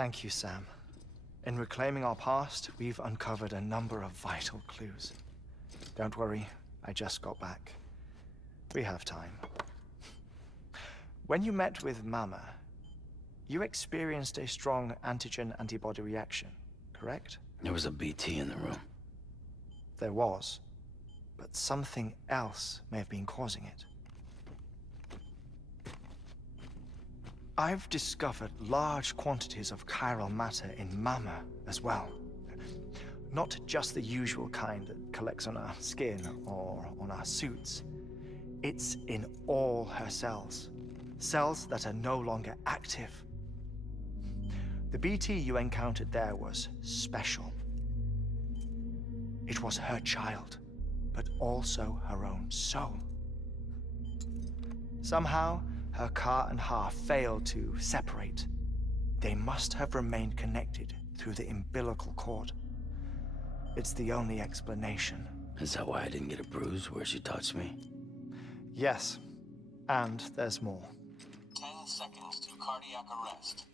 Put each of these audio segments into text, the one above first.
Thank you, Sam. In reclaiming our past, we've uncovered a number of vital clues. Don't worry, I just got back. We have time. When you met with Mama, you experienced a strong antigen-antibody reaction, correct? There was a BT in the room. There was, but something else may have been causing it. I've discovered large quantities of chiral matter in Mama as well. Not just the usual kind that collects on our skin or on our suits. It's in all her cells. Cells that are no longer active. The BT you encountered there was special. It was her child, but also her own soul. Somehow, her car and half failed to separate. They must have remained connected through the umbilical cord. It's the only explanation. Is that why I didn't get a bruise where she touched me? Yes, and there's more. 10 seconds to cardiac arrest.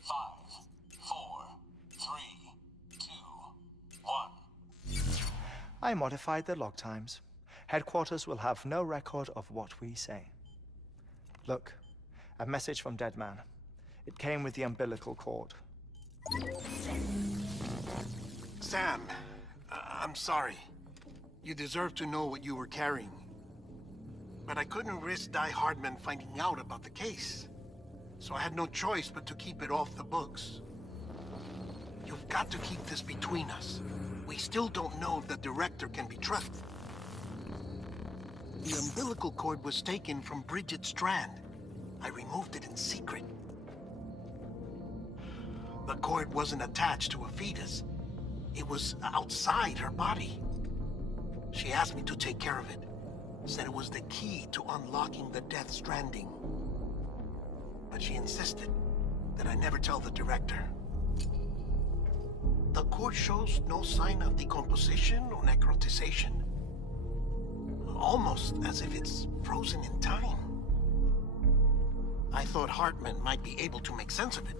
5, 4, 3, 2, 1. I modified the log times. Headquarters will have no record of what we say. Look, a message from Dead Man. It came with the umbilical cord. Sam, I'm sorry. You deserve to know what you were carrying. But I couldn't risk Di Hardman finding out about the case. So I had no choice but to keep it off the books. You've got to keep this between us. We still don't know if the director can be trusted. The umbilical cord was taken from Bridget Strand. I removed it in secret. The cord wasn't attached to a fetus. It was outside her body. She asked me to take care of it. Said it was the key to unlocking the death stranding. But she insisted that I never tell the director. The cord shows no sign of decomposition or necrotization. Almost as if it's frozen in time. I thought Hartman might be able to make sense of it,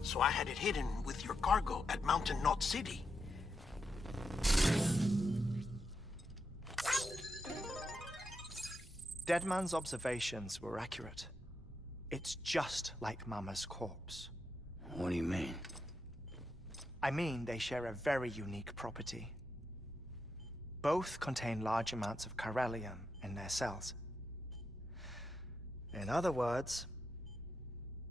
so I had it hidden with your cargo at Mountain Knot City. Deadman's observations were accurate. It's just like Mama's corpse. What do you mean? I mean, they share a very unique property. Both contain large amounts of chiralium in their cells. In other words,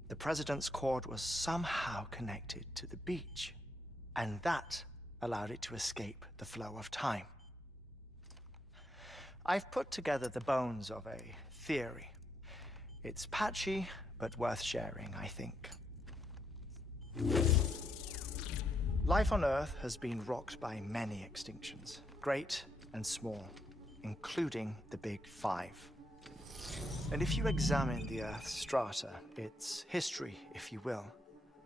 the President's cord was somehow connected to the beach, and that allowed it to escape the flow of time. I've put together the bones of a theory. It's patchy, but worth sharing, I think. Life on Earth has been rocked by many extinctions, great and small, including the Big Five. And if you examine the Earth's strata, its history, if you will,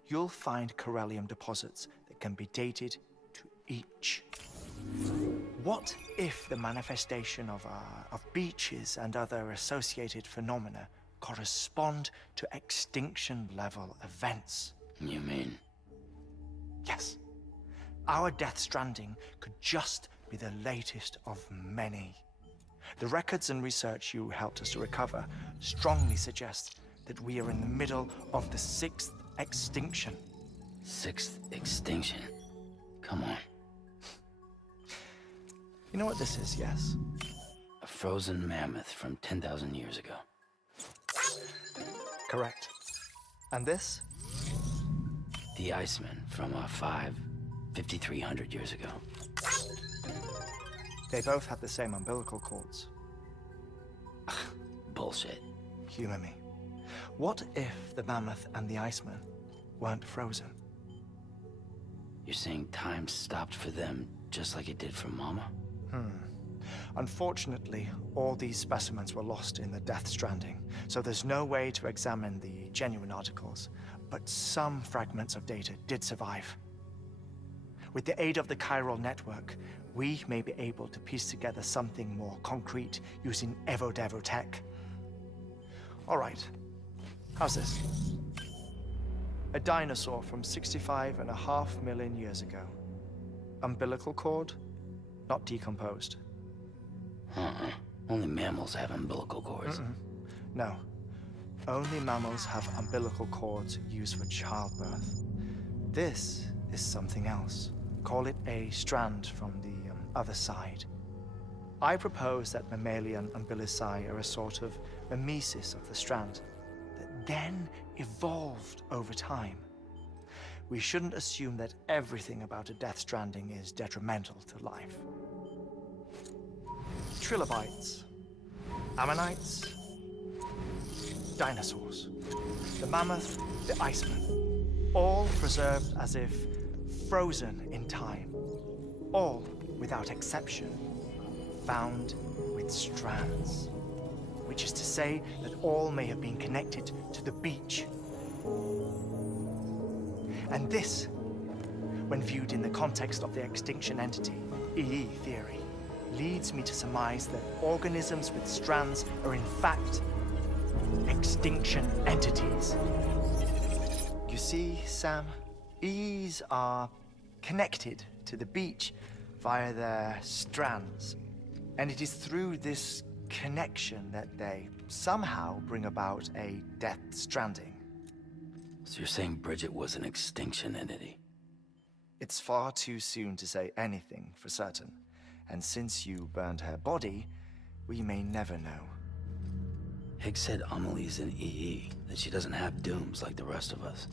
you'll find chiralium deposits that can be dated to each. What if the manifestation of beaches and other associated phenomena correspond to extinction-level events? You mean? Yes. Our death stranding could just be the latest of many. The records and research you helped us to recover strongly suggest that we are in the middle of the 6th extinction. 6th extinction? Come on. You know what this is, yes? A frozen mammoth from 10,000 years ago. Correct. And this? The Iceman from 5,300 years ago. They both have the same umbilical cords. Bullshit. Humor me. What if the mammoth and the Iceman weren't frozen? You're saying time stopped for them just like it did for Mama? Unfortunately, all these specimens were lost in the death stranding, so there's no way to examine the genuine articles, but some fragments of data did survive. With the aid of the chiral network, we may be able to piece together something more concrete using Evo-Devo tech. All right, How's this? A dinosaur from 65.5 million years ago. Umbilical cord, not decomposed. Only mammals have umbilical cords. No. Only mammals have umbilical cords used for childbirth. This is something else. Call it a strand from the other side. I propose that mammalian umbilici are a sort of mimesis of the strand that then evolved over time. We shouldn't assume that everything about a death stranding is detrimental to life. Trilobites, ammonites, dinosaurs, the mammoth, the iceman, all preserved as if frozen in time, all, without exception, found with strands, which is to say that all may have been connected to the beach. And this, when viewed in the context of the extinction entity, EE theory, leads me to surmise that organisms with strands are in fact extinction entities. You see, Sam, EEs are connected to the beach via their strands. And it is through this connection that they somehow bring about a death stranding. So you're saying Bridget was an extinction entity? It's far too soon to say anything for certain. And since you burned her body, we may never know. Higgs said Amelie's an EE, that she doesn't have dooms like the rest of us.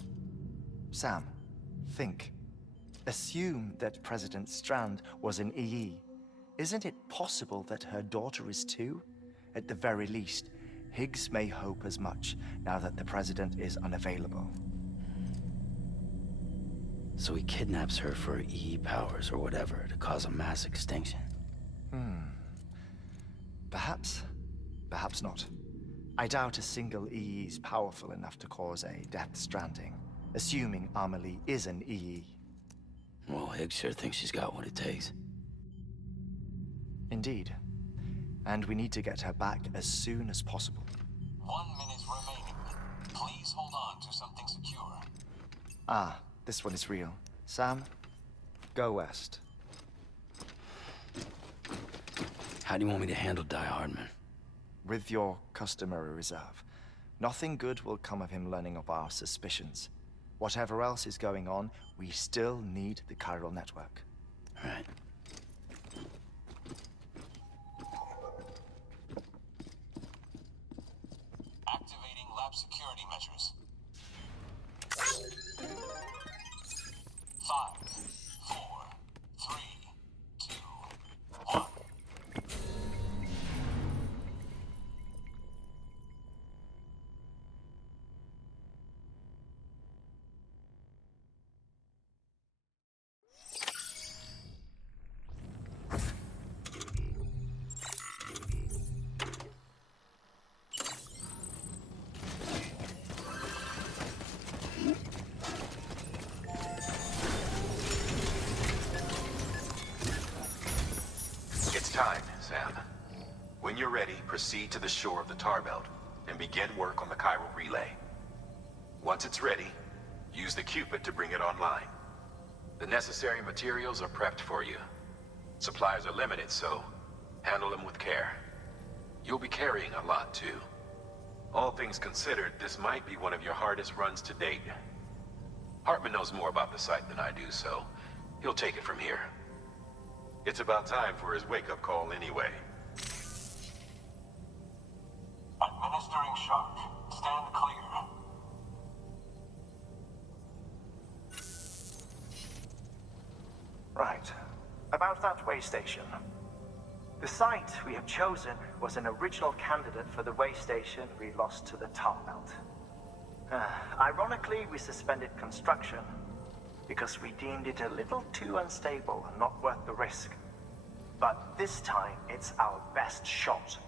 Sam, think. Assume that President Strand was an EE. Isn't it possible that her daughter is too? At the very least, Higgs may hope as much now that the president is unavailable. So he kidnaps her for EE powers or whatever to cause a mass extinction. Perhaps. Perhaps not. I doubt a single EE is powerful enough to cause a death stranding, assuming Amelie is an EE. Well, Higgs sure thinks she's got what it takes. Indeed. And we need to get her back as soon as possible. 1 minute remaining. Please hold on to something secure. Ah, this one is real. Sam, go west. How do you want me to handle Die Hardman? With your customary reserve. Nothing good will come of him learning of our suspicions. Whatever else is going on, we still need the chiral network. All right. Activating lab security measures. 5, 4, 3, 2, 1. Time, Sam. When you're ready, proceed to the shore of the tar belt and begin work on the chiral relay. Once it's ready, use the Cupid to bring it online. The necessary materials are prepped for you. Supplies are limited, so handle them with care. You'll be carrying a lot, too. All things considered, this might be one of your hardest runs to date. Hartman knows more about the site than I do, so he'll take it from here. It's about time for his wake-up call anyway. Administering shock. Stand clear. Right. About that way station. The site we have chosen was an original candidate for the way station we lost to the tar belt. Ironically, we suspended construction because we deemed it a little too unstable and not worth the risk. But this time, it's our best shot.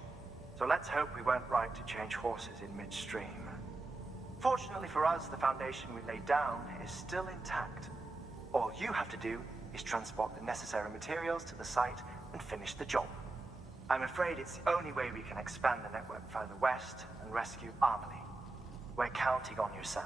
So let's hope we weren't right to change horses in midstream. Fortunately for us, the foundation we laid down is still intact. All you have to do is transport the necessary materials to the site and finish the job. I'm afraid it's the only way we can expand the network further west and rescue Amelie. We're counting on you, Sam.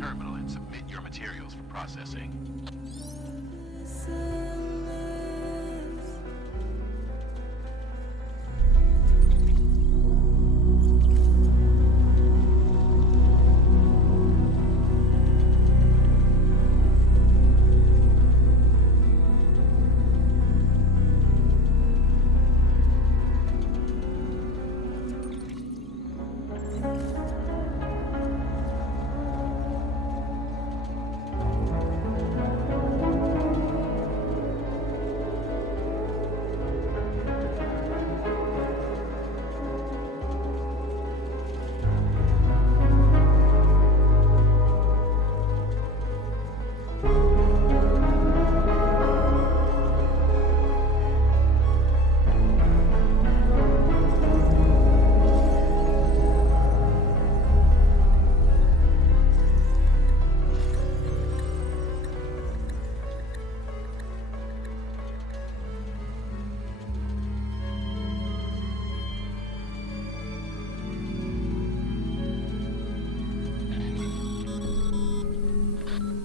terminal and submit your materials for processing.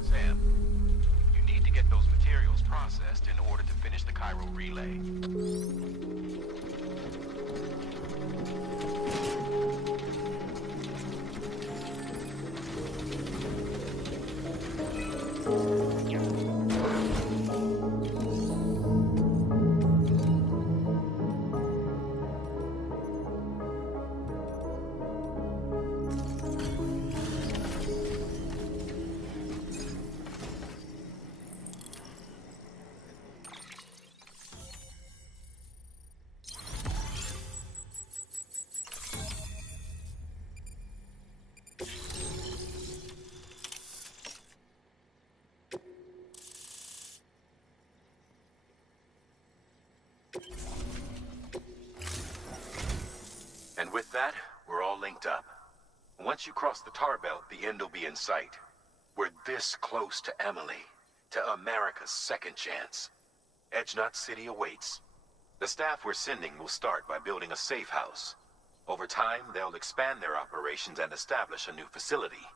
Sam, you need to get those materials processed in order to finish the Cairo relay. And with that, we're all linked up. Once you cross the tar belt, the end will be in sight. We're this close to Emily, to America's second chance. Edgenut City awaits. The staff we're sending will start by building a safe house. Over time, they'll expand their operations and establish a new facility.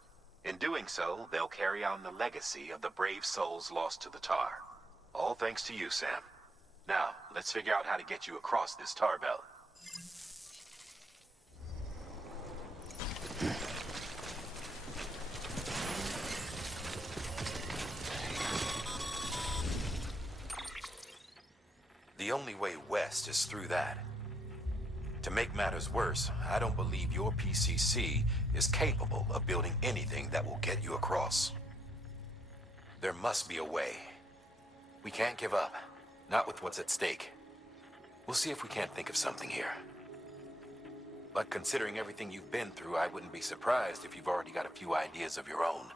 In doing so, they'll carry on the legacy of the brave souls lost to the tar. All thanks to you, Sam. Now, let's figure out how to get you across this tar belt. The only way west is through that. To make matters worse, I don't believe your PCC is capable of building anything that will get you across. There must be a way. We can't give up, not with what's at stake. We'll see if we can't think of something here. But considering everything you've been through, I wouldn't be surprised if you've already got a few ideas of your own.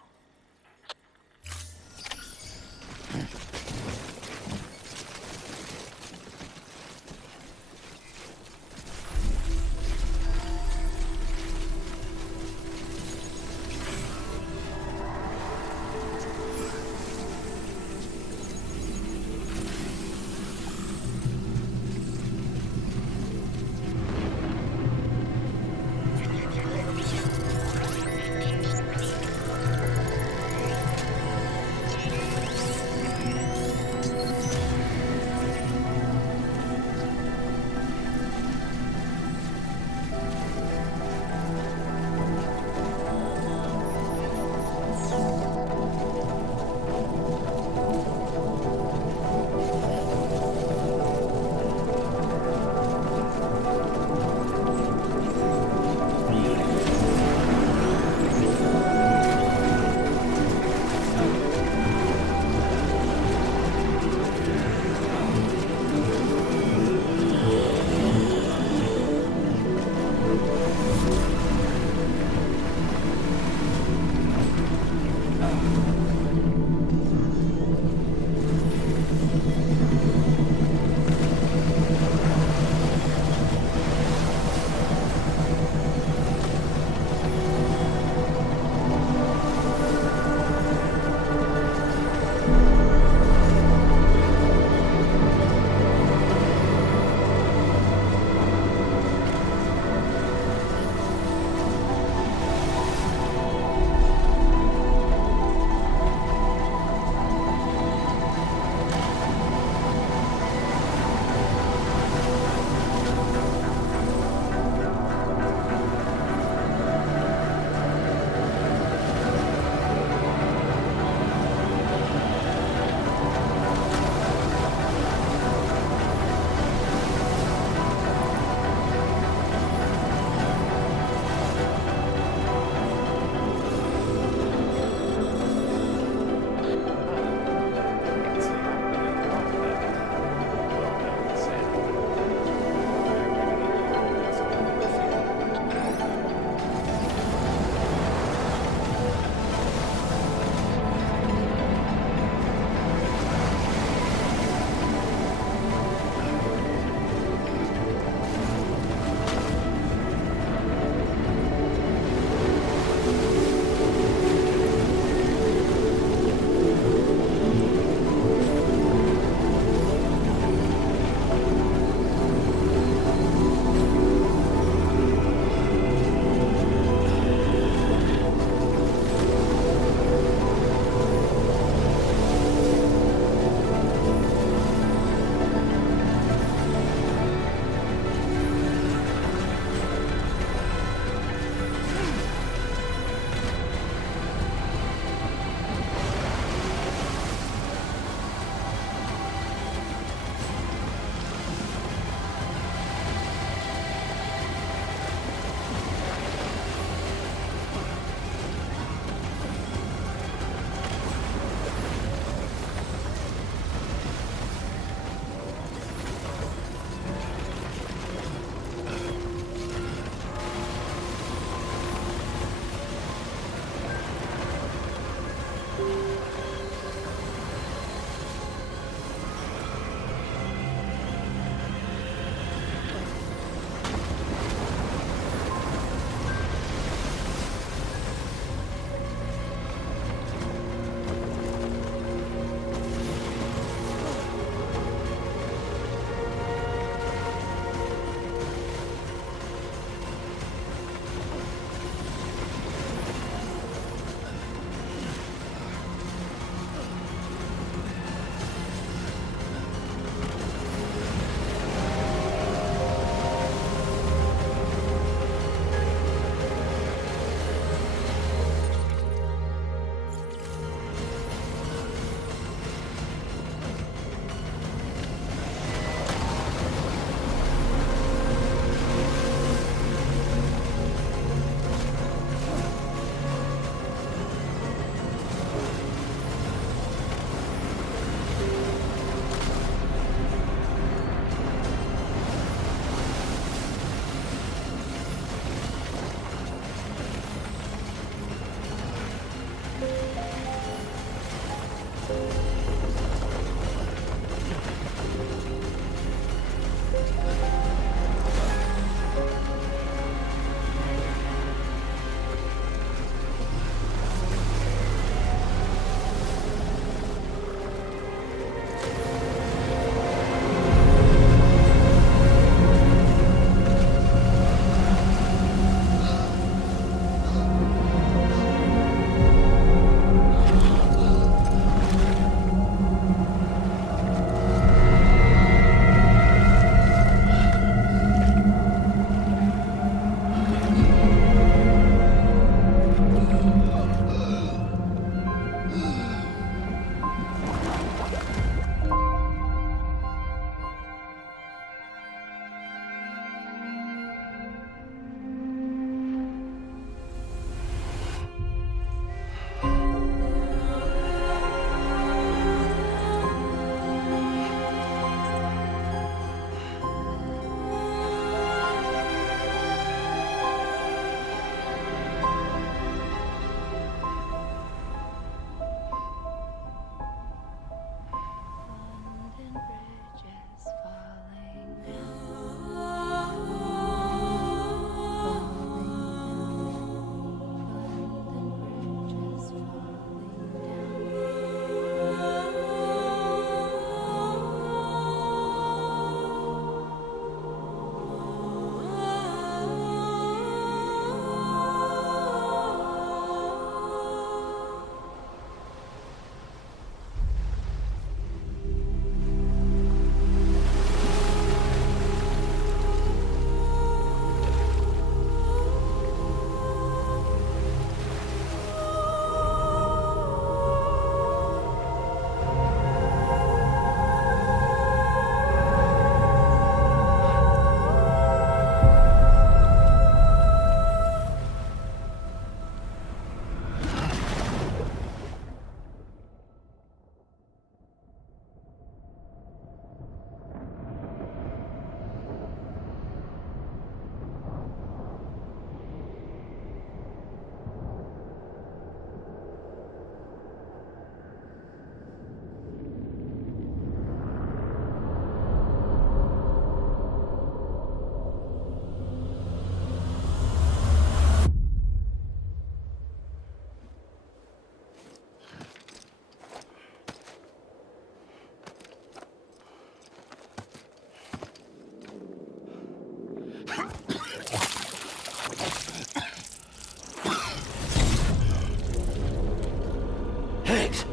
Thanks.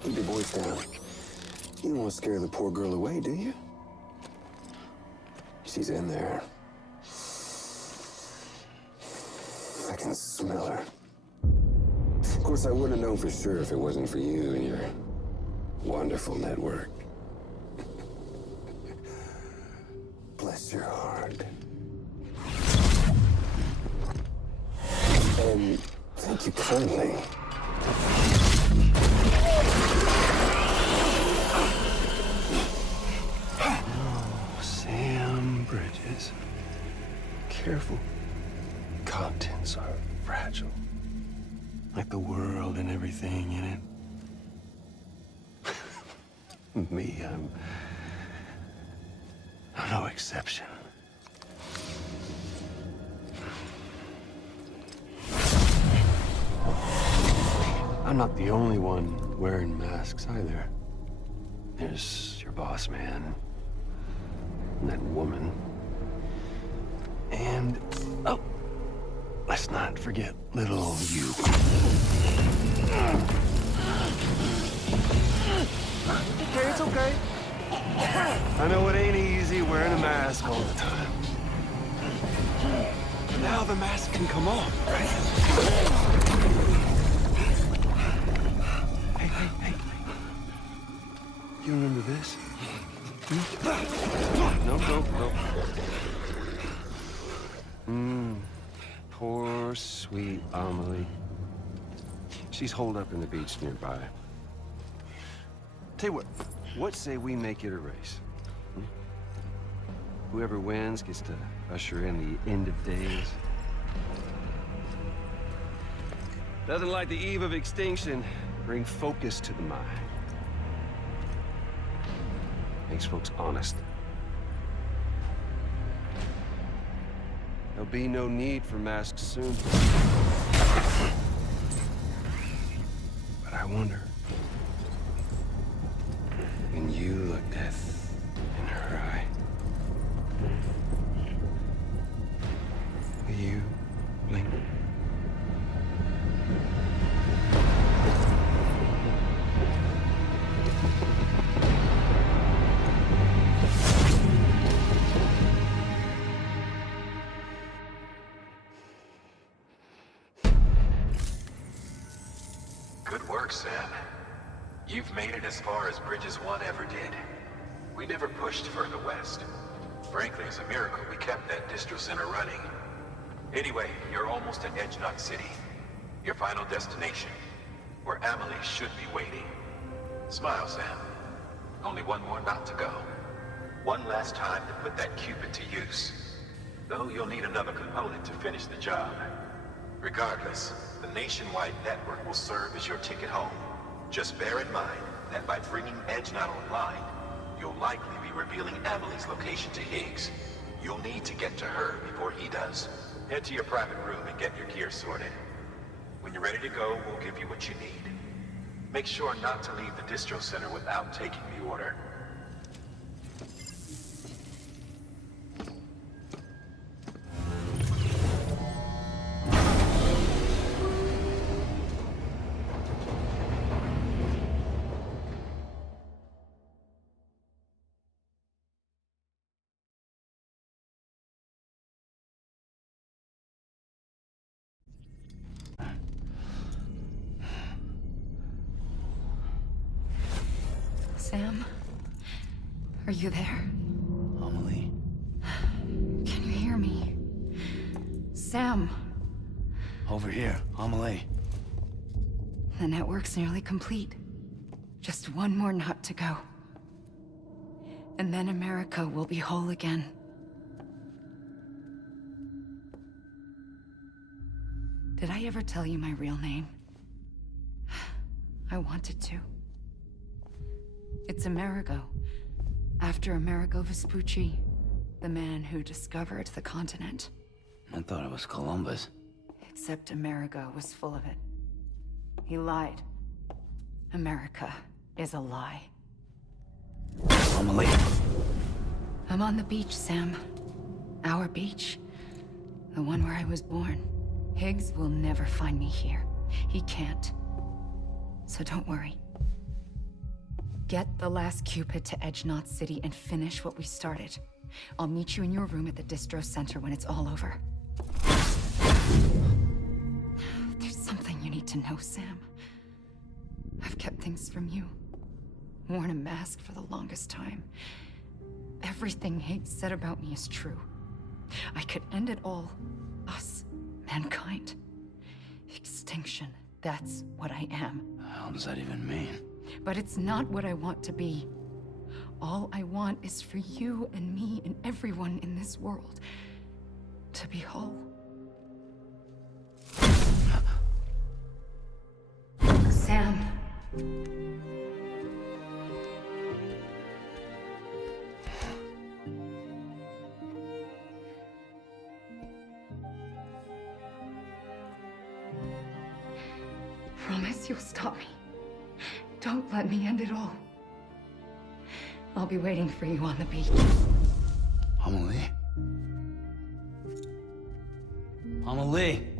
Keep your voice down. You don't want to scare the poor girl away, do you? She's in there. I can smell her. Of course, I wouldn't have known for sure if it wasn't for you and your wonderful network. Bless your heart. And thank you kindly. Oh, Sam Bridges. Careful. Contents are fragile. Like the world and everything in it. Me, I'm no exception. I'm not the only one wearing masks either. There's your boss man, and that woman, and, oh, let's not forget little old you. Okay, it's okay. I know it ain't easy wearing a mask all the time. But now the mask can come off, right? Hey. You remember this? No. Poor, sweet Amelie. She's holed up in the beach nearby. Tell you what say we make it a race? Whoever wins gets to usher in the end of days. Nothing like the eve of extinction. Bring focus to the mind. Makes folks honest. There'll be no need for masks soon. But I wonder, when you look death in her eye, will you blink? Good work, Sam. You've made it as far as Bridges 1 ever did. We never pushed further west. Frankly, it's a miracle we kept that distro center running. Anyway, you're almost at Edge Knot City, your final destination, where Amelie should be waiting. Smile, Sam. Only one more knot to go. One last time to put that Cupid to use. Though you'll need another component to finish the job. Regardless, the nationwide network will serve as your ticket home. Just bear in mind that by bringing Edge Knot online, you'll likely be revealing Amelie's location to Higgs. You'll need to get to her before he does. Head to your private room and get your gear sorted. When you're ready to go, we'll give you what you need. Make sure not to leave the distro center without taking the order. Sam? Are you there? Amelie? Can you hear me? Sam! Over here, Amelie. The network's nearly complete. Just one more knot to go. And then America will be whole again. Did I ever tell you my real name? I wanted to. It's Amerigo, after Amerigo Vespucci, the man who discovered the continent. I thought it was Columbus. Except Amerigo was full of it. He lied. America is a lie. Amelie. I'm on the beach, Sam. Our beach. The one where I was born. Higgs will never find me here. He can't. So don't worry. Get the last Cupid to Edge Knot City and finish what we started. I'll meet you in your room at the distro center when it's all over. There's something you need to know, Sam. I've kept things from you. Worn a mask for the longest time. Everything Higgs said about me is true. I could end it all. Us. Mankind. Extinction. That's what I am. The hell does that even mean? But it's not what I want to be. All I want is for you and me and everyone in this world to be whole. Sam. Promise you'll stop me. Don't let me end it all. I'll be waiting for you on the beach. Amelie? Amelie!